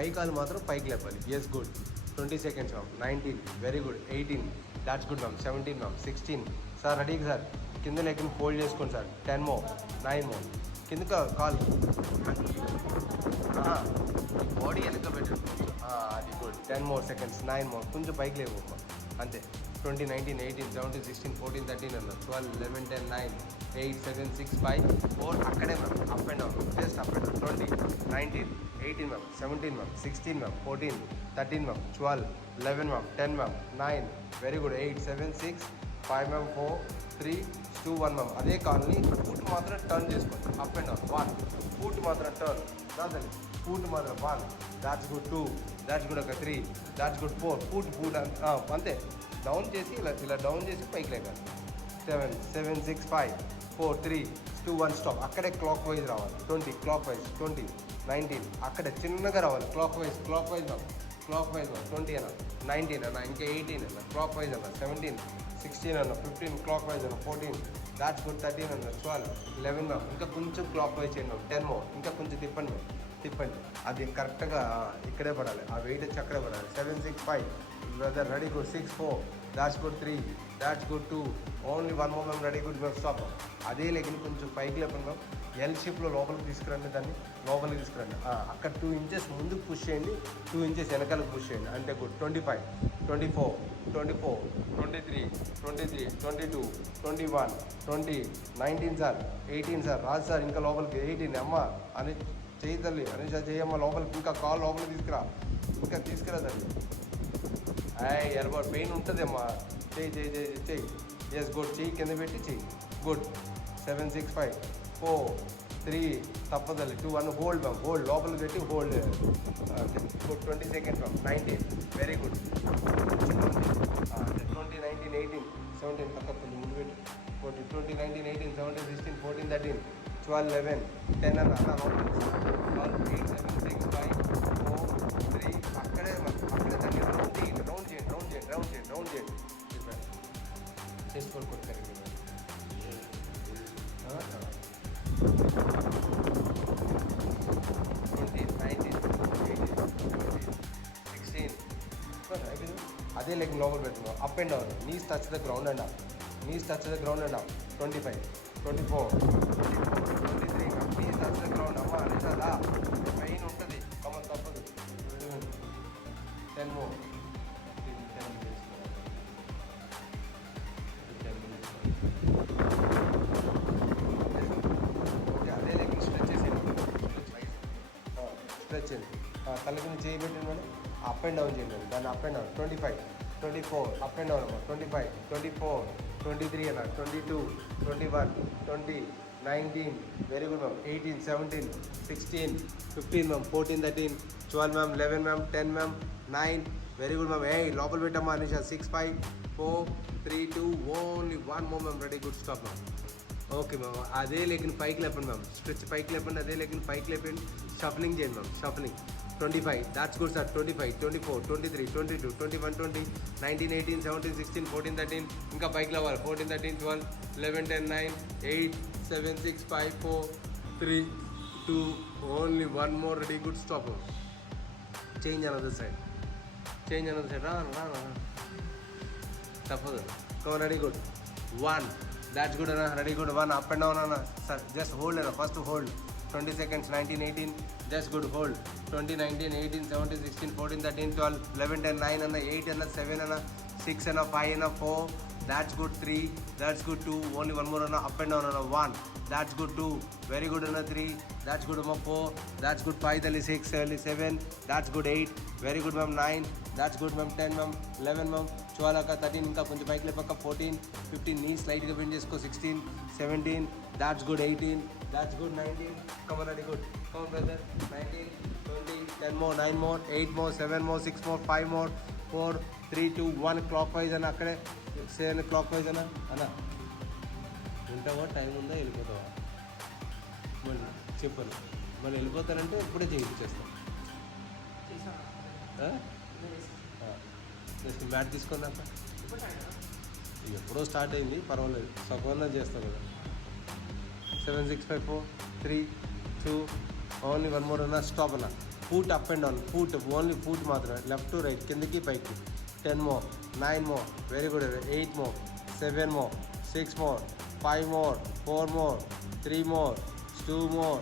పై కాలు మాత్రం పైకి లేపాలి. Yes good. 20 seconds ma'am. 19 very good. 18 that's good ma'am. 17 ma'am. 16 sir ready sir. కింద లెగ్ని ఫోల్డ్ చేసుకోండి సార్. 10 మో 9 మో కింద కాల్ బాడీ వెనక పెట్టండి. అది గుడ్. 10 more seconds. 9 more కొంచెం పైకి లేవు అంతే. 20 19 18 17 16 14 13 అన్న 12 11 10 9 8 7 6 5 4 అక్కడే ma'am. Up and down just up and down. 20 19 18 ma'am. 17 ma'am. 16 ma'am. 14 13 ma'am. 12 11 ma'am. 10 ma'am. 9 very good. 8 7 6 5 ma'am. 4 3 2 1 ma'am. అదే కాల్ని ఫుట్ మాత్రం టర్న్ చేసుకోండి. అప్ అండ్ డౌన్ 1 ఫుట్ మాత్రం టర్న్ రాదండి. ఫుట్ మాత్రం 1 దాట్స్ గుడ్. 2 that's good. ఒక 3 దాట్స్ గుడ్. 4 ఫుట్ అంతే. Down చేసి ఇలా డౌన్ చేసి పైకి లేకాలి. 7 7 6 5 4 3 2 1 స్టాప్. అక్కడే క్లాక్ వైజ్ రావాలి. 20 క్లాక్ వైజ్. 20 19 అక్కడే చిన్నగా రావాలి. Clock wise ma'am. Clock wise ma'am. 20 అన్న 19 అన్న ఇంకా 18 అన్న క్లాక్ వైజ్ అన్న 17 16 అన్న 15 క్లాక్ వైజ్ అన్న 14 దాట్స్ గుడ్. 13 అన్న 12 11 మ్యామ్. ఇంకా కొంచెం క్లాక్ వైజ్ చేయండి మ్యామ్. 10 మో ఇంకా కొంచెం తిప్పండి మ్యామ్. తిప్పండి. అది కరెక్ట్గా ఇక్కడే పడాలి. ఆ వెయిట్ వచ్చి అక్కడే పడాలి. 7 6 5 brother ready good. 6 4 that's good. 3 that's good. 2 only 1 మో ma'am. Ready good ma'am. Stop. అదే లెగ్ని కొంచెం పైకి లేపండి మ్యామ్. ఎల్ షేప్లో లోపలికి తీసుకురండి. దాన్ని లోపలికి తీసుకురండి. అక్కడ 2 inches ముందుకు పుష్ చేయండి. 2 inches వెనకాలకు పుష్ చేయండి. అంటే గుడ్. 25 24 24 23 23 22 21 20 19 సార్. 18 సార్. రాదు సార్ ఇంకా లోపలికి. 18 అమ్మ అని చేయి తల్లి. అనేష చేయమ్మ లోపలికి. ఇంకా కాల్ లోపలికి ఇంకా తీసుకురాదండి. ఎల్బో పెయిన్ ఉంటుంది అమ్మా. చెయ్యి. Yes good. చెయ్యి కింద పెట్టి చెయ్యి. గుడ్. 7 6 5 4 3 తప్పదండి. 2 1 హోల్డ్ మ్యామ్. హోల్డ్ లోపలికి పెట్టి hold. Good. 20 seconds ma'am. 19 very good. 20 19 18 17 పక్క కొంచెం ముందు పెట్టి 40 20 19 18 17 16 14 13 12 11 10 అన్న 8 7 6 5 4 3 అక్కడే దాన్ని రౌండ్ చేయండి. చేసుకోవాలి కొట్టారు. 20 19 18 16 అదే లెగ్ లోపల పెట్టుకున్నాం. Up and down. Knees touch the ground and up. 25 24 23 knees touch the ground. అమ్మ అనేసారా పెయిన్ ఉంటుంది. కమన్ తప్పదు. 10 more. 10 minutes. అదే లెగ్ స్ట్రెచ్ చేసేయండి. స్ట్రెచ్ చేయండి. కళ్ళ కింద చేయబెట్టిన మనం అప్ అండ్ డౌన్ చేయండి. దాన్ని up and down. 25 24 up and down అమ్మా. 25 24 23 అన్న 22 21 20 19 very good ma'am. 18 17 16 15 ma'am. 14 13 12 ma'am. 11 ma'am. 10 ma'am. 9 very good ma'am. లోపల పెట్టమ్మా అనిష. 6 5 4 3 2 ఓన్లీ 1 మో ma'am. Ready good. Stop ma'am. Okay ma'am. అదే లెగ్ని పైకి లేపండి మ్యామ్. స్ట్రెచ్ పైకి లేపండి. అదే లెగ్ని పైకి లేపండి. షఫలింగ్ చేయండి ma'am. Shuffling. 25 that's good sir. 25 24 23 22 21 20 19 18 17 16 14 13 ఇంకా పైకి లేవాలి. 14 13 12 11 10 9 8 7 6 5 4 3 2 only 1 more. Ready good. Stop. Change another side. రా తప్పదు. Come on. Ready good. 1 that's good అన్న. Ready good. 1 up and down అన్న సార్. జస్ట్ హోల్డ్ అన్న. First hold. 20 seconds. 19 18 just good. Hold. 20 19 18 17 16 14 13 12 11 10 9 అన్న 8 అన్న 7 అన్న 6 అన్న 5 అన్న 4 that's good. 3 that's good. 2 only 1 more అన్న. అప్ అండ్ డౌన్ అన్న. 1 దాట్స్ గుడ్. 2 వెరీ గుడ్ అన్న. 3 దాట్స్ గుడ్ అమ్మ. 4 దాట్స్ గుడ్. 5 తల్లి. 6 తల్లి. 7 that's good. 8 very good ma'am. 9 that's good ma'am. 10 ma'am. 11 ma'am. 12 అక్క. 13 ఇంకా కొంచెం పైకి లేపక్క. 14 15 నీ స్లైట్గా బెండ్ చేసుకో. 16 17 that's good. 18 that's good. 19 come on. Ready good. Come on brother. 19 20 10 more 9 more 8 more 7 more 6 more 5 more 4 3 2 1 clock wise అన్న. అక్కడే 7 క్లాక్ వైజ్ అన్న ఉంటావా? టైం ఉందా? వెళ్ళిపోతావా? మళ్ళీ చెప్పను. మళ్ళీ వెళ్ళిపోతానంటే ఇప్పుడే చేయించేస్తాను. జస్ట్ బ్యాట్ తీసుకున్నాక ఎప్పుడో స్టార్ట్ అయింది. పర్వాలేదు. సగం చేస్తాం కదా. 7 6 5 4 3 2 ఓన్లీ 1 మోర్ అన్న. స్టాప్ అన్న. Foot up and down, foot only foot మాత్రమే, లెఫ్ట్ టు రైట్, కిందకి పైకి. 10 more, 9 more, very good. 8 more, 7 more, 6 more, 5 more, 4 more, 3 more, 2 more,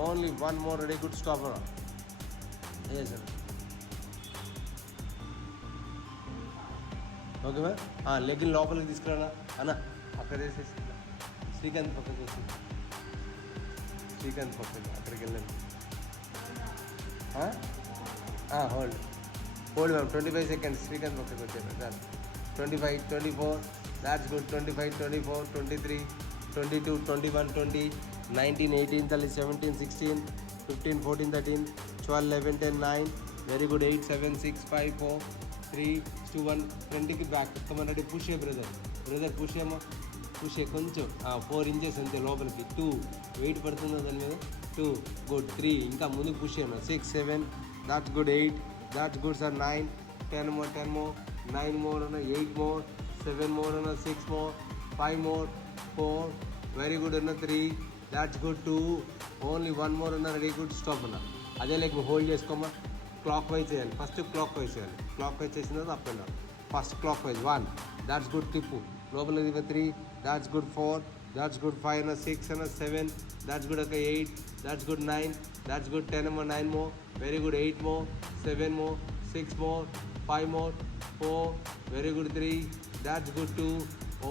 only 1 more, very good. Stop అన్న. ఏ సార్ ఓకే మ్యామ్. లెగ్ని లోపలికి తీసుకురా అన్న. అక్కడ వేసేసి శ్రీకాంత్ పక్కకి వచ్చి, శ్రీకాంత్ పక్కకి అక్కడికి వెళ్ళండి. Hold ma'am. 25 seconds. శ్రీకాంత్ పక్కకి వచ్చాను sir. 25, 24, that's good. 25, 24, 23, 22, 21, 20, 19, 18, 17, 16, 15, 14, 13, 12, 11, 10, 9, very good. 8, 7, 6, 5, 4, 3, 2, 1, 20కి బ్యాక్. కమన్, పుష్ ఏ బ్రదర్ పుష్ ఏమో, పుష్ ఏ కొంచెం. 4 inches అంతే లోపలికి. 2 వెయిట్ పడుతుందో దాని మీద. 2 గుడ్. 3 ఇంకా ముందుకు పుష్ చేయను. 6, 7, that's good. 8, that's good sir. 9, 10 more, 10 more, 9 more అన్న. 8 more, 7 more అన్న. 6 more, 5 more, 4, వెరీ గుడ్ అన్న. 3, దాట్స్ గుడ్. 2, ఓన్లీ 1 more అన్న. Very good. స్టాప్ అన్న. అదే లైక్ హోల్డ్ చేసుకోమా. క్లాక్ వైజ్ చేయాలి. ఫస్ట్ క్లాక్ వైజ్ చేయాలి. క్లాక్ వైజ్ చేసిన తర్వాత up and down. First clockwise. 1, that's good. తిప్పు లోపల. 3, దాట్స్ గుడ్. 4, that's good. 5 అన్న. 6 అన్న. 7, that's good. 8, that's good. 9, that's good. 10 more, 9 more, very good. 8 more, 7 more, 6 more, 5 more, 4, very good. 3, that's good. 2,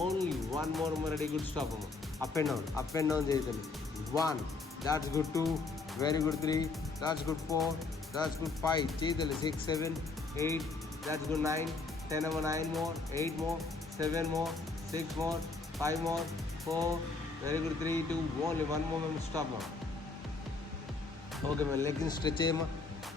only 1 more, very good. Stop అమ్మ. Up and down చేయగలి. 1, that's good. 2, very good. 3, that's good. 4, that's good. 5 చేయగలి. 6, 7, 8, that's good. 9, 10 more, 9 more, 8 more, 7 more, 6 more, 5 more, 4, very good. 3, 2, only 1 more, stop అమ్మ. Okay ma'am. లెగ్స్ని stretch చేయమ్మా.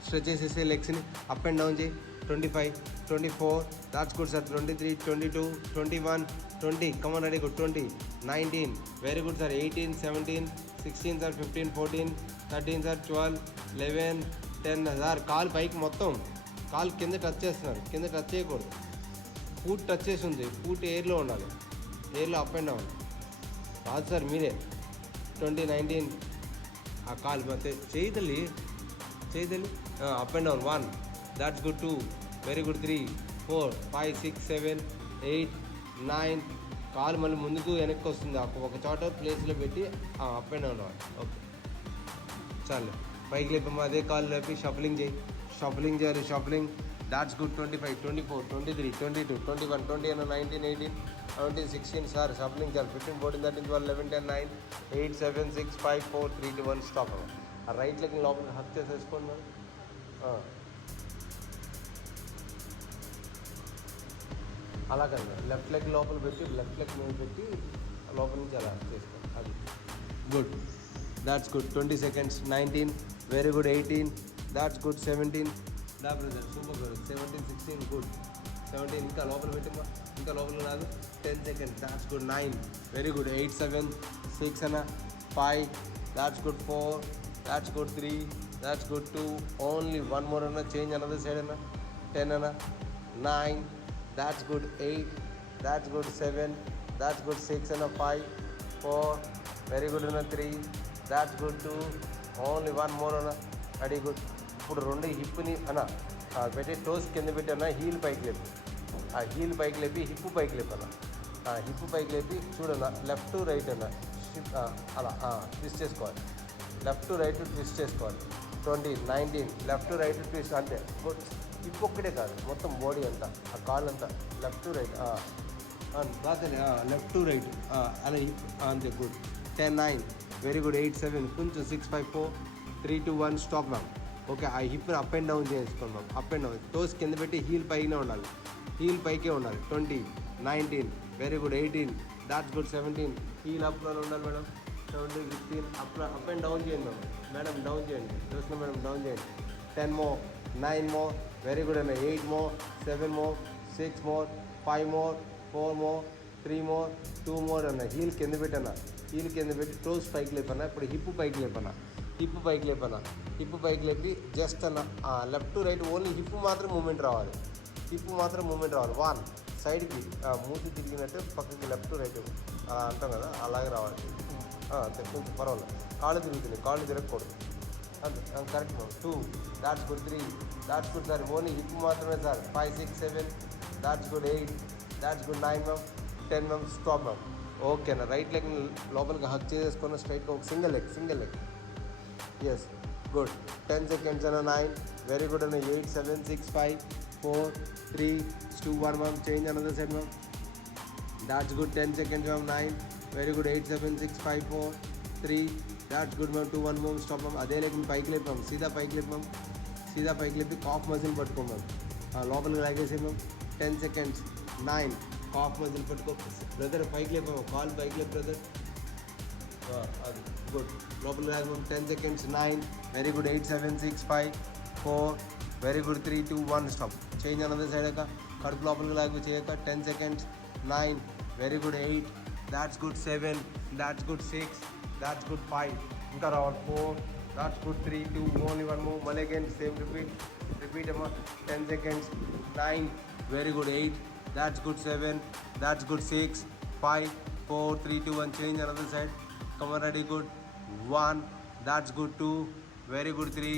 Stretch చేసేసే లెగ్స్ని up and down చేయి. 25, 24, that's good sir. 23, 22, 21, 20, come on ready good. 20, 19, very good sir. 18, 17, 16 sir. 15, 14, 13 sir. 12, 11, 10 sir. కాలు పైకి మొత్తం, కాలు కింద టచ్ చేస్తున్నారు. కింద టచ్ చేయకూడదు. ఫూట్ టచ్ చేసి ఉంది. ఫూట్ ఎయిర్లో ఉండాలి. ఎయిర్లో అప్ అండ్ డౌన్ కాదు సార్ మీరే. 20, 19, ఆ కాలు ಮತ್ತೆ చేయదలి up and down. 1, that's good. 2, very good. 3, 4, 5, 6, 7, 8, 9, కాలు మళ్ళీ ముందుకు వెనక్కి వస్తుంది. ఒక చోట ప్లేస్లో పెట్టి అప్ అండ్ డౌన్ అవ్వాలి. ఓకే చాలు. పైకి లేపమ్మా. అదే కాలు లేపి షఫలింగ్ చేయాలి. Shuffling. That's good. 25, 24, 23, 22, 21, 20 and 19, 18, 17, 16 sir. Shuffling చేయాలి. 15, 14, 13, 12, 11, 10, 9, 8, 7, 6, 5, 4, 3, 2, 1 స్టాప్ అవ్వాలి. ఆ రైట్ లెగ్ లోపలికి హక్ చేసేసుకోండి. అలా కాదు, లెఫ్ట్ లెగ్ లోపల పెట్టి లెఫ్ట్ లెగ్ మీద పెట్టి లోపల నుంచి అలా చేసుకోండి. అది good. That's good. 20 seconds. 19, very good. 18, that's good. 17, దా బ్రదర్ సూపర్ బ్రదర్. 17, 16, గుడ్. 17 ఇంకా లోపల పెట్టమ్మా. ఇంకా లోపల రాదు. 10 seconds. That's good. 9, very good. 8, 7, 6 అన్న. 5, that's good. 4, that's good. 3, that's good. 2, only 1 more అన్న. చేంజ్ అనదర్ సైడ్ అన్న. 10 అన్న. 9, that's good. 8, that's good. 7, that's good. 6 and a 5, 4, very good. And a 3, that's good. 2, only 1 more on a very good. ఇప్పుడు 2 హిప్ని అన్న పెట్టి toes కింద పెట్టి అన్న. Heal పైకి లేపి, ఆ హీల్ పైకి లేపి హిప్ పైకి లేపి అన్న. హిప్ పైకి లేపి చూడన్న. లెఫ్ట్ టు రైట్ అన్న. అలా ట్విస్ట్ చేసుకోవాలి. లెఫ్ట్ టు రైట్ ట్విస్ట్ చేసుకోవాలి. 20, 19, లెఫ్ట్ టు రైట్ ట్విస్ట్ అంతే. గుడ్. హిప్ ఒక్కటే కాదు, మొత్తం బాడీ అంతా, ఆ కాళ్ళు అంతా లెఫ్ట్ టు రైట్ కాదండి. లెఫ్ట్ టు రైట్ అలా హిప్ అంతే. గుడ్. 10, 9, very good. 8, 7, కొంచెం 6, 5, 4, 3, 2, 1 స్టాప్ మ్యామ్. ఓకే. ఆ హిప్ని అప్ అండ్ డౌన్ చేసుకోండి ma'am. Up and down. Toes కింద పెట్టి హీల్ పైనే ఉండాలి. హీల్ పైకే ఉండాలి. 20, 19, very good. 18, that's good. 17, heel అప్లో ఉండాలి మేడం. 17, 16, అప్ అండ్ డౌన్ చేయండి మేడం. డౌన్ చేయండి. చూసిన మేడం డౌన్ చేయండి. 10 more, 9 more, వెరీ గుడ్ అన్న. 8 more, 7 more, 6 more, 5 more, 4 more, 3 more, 2 more అన్న. హీల్ కింద పెట్టన్న. హీల్ కింద పెట్టి టోస్ పైకి లేపన్న. ఇప్పుడు హిప్ పైకి లేపన్న. హిప్ పైకి లేపి జస్ట్ అన్న left to right only hip మాత్రం మూమెంట్ రావాలి. 1 సైడ్కి మూతి తిరిగినట్టు పక్కకి లెఫ్ట్ టు రైట్ అంటాం కదా, అలాగే రావాలి. అంతే. కొంచెం పర్వాలేదు. కాళ్ళు తిరుగుతున్నాయి, కాళ్ళు తిరగకూడదు. Correct ma'am 2 that's good 3 that's good sir only hip మాత్రమే sir 5 6 7 that's good 8 that's good 9 ma'am 10 ma'am stop ma'am ఓకేనా రైట్ లెగ్ లోపలికి హక్ చేసుకున్న స్ట్రైట్గా ఒక single leg yes good 10 seconds అన్న 9 వెరీ గుడ్ అన్న 8 7 6 5 4 3 2 1 ma'am change another side ma'am that's good 10 seconds ma'am 9 very good 8 7 6 5 4 3 that's good ma'am 2 1 ma'am stop ma'am అదే leg పైకి లేపు మ్యామ్ సీదా పైకి లేపి కాఫ్ మజిల్ పట్టుకో మ్యామ్ లోపలికి లాగేసే మ్యామ్ 10 సెకండ్స్ 9 కాఫ్ మజిల్ పట్టుకో బ్రదర్ పైకి లేపు కాల్ పైకి లేపు బ్రదర్ అది గుడ్ లోపలికి లాగే ma'am 10 seconds 9 very good 8 7 6 5 4 very good 3 2 1 stop change another side అక్క కడుపు లోపలికి లాగి చేయక 10 seconds 9 very good 8 that's good 7 that's good 6 that's good 5 ఇంకా రావాలి 4 దాట్స్ గుడ్ 3 2 ఓన్లీ 1 మూవ్ మళ్ళీ అగైన్ సేమ్ రిపీట్ అమ్మా 10 seconds 9 very good 8 that's good 7 that's good 6 5 4 3 2 1 change another side కమర్ ready good 1 that's good 2 very good 3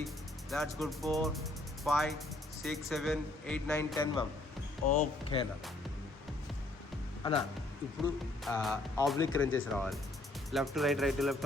that's good 4 5 6 7 8 9 10 ma'am ఓకేనా అన్న ఇప్పుడు oblique run చేసి రావాలి లెఫ్ట్ రైట్ రైట్ లెఫ్ట్